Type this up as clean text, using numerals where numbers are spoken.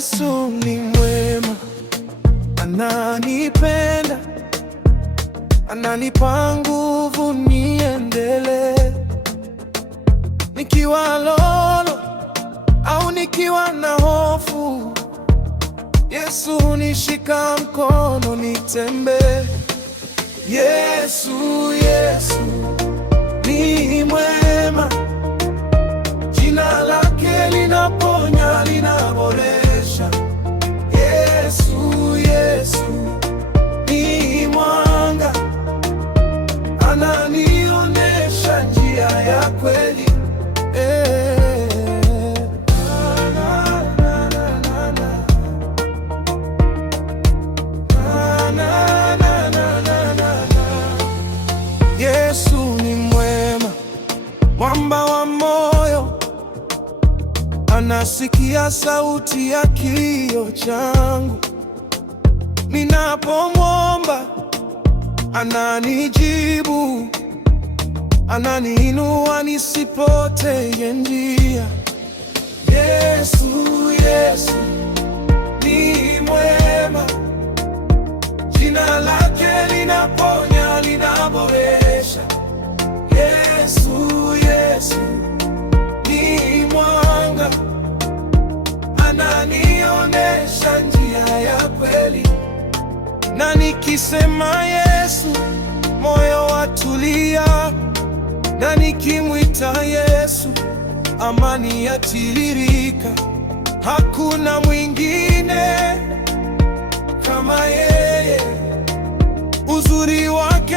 Yesu ni mwema, ananipenda, ananipa nguvu niendelee. Nikiwa lolo au nikiwa na hofu, Yesu hunishika mkono nitembee. Yesu, Yesu ni mwema, jina lake linaponya, linaboresha. Yesu, Yesu ni mwanga, ananionyesha njia ya kweli. Yesu ni mwema, mwamba wa moyo, anasikia sauti ya kilio changu. Ninapomwomba ananijibu, ananiinua nisipotee njia. Yesu, Yesu ni mwema, jina lake linaponya, linaboresha. Yesu, Yesu ni mwanga, ananionyesha njia ya kweli. Na nikisema Yesu, moyo watulia, na nikimwita Yesu, amani yatiririka. Hakuna mwingine kama yeye, uzuri wake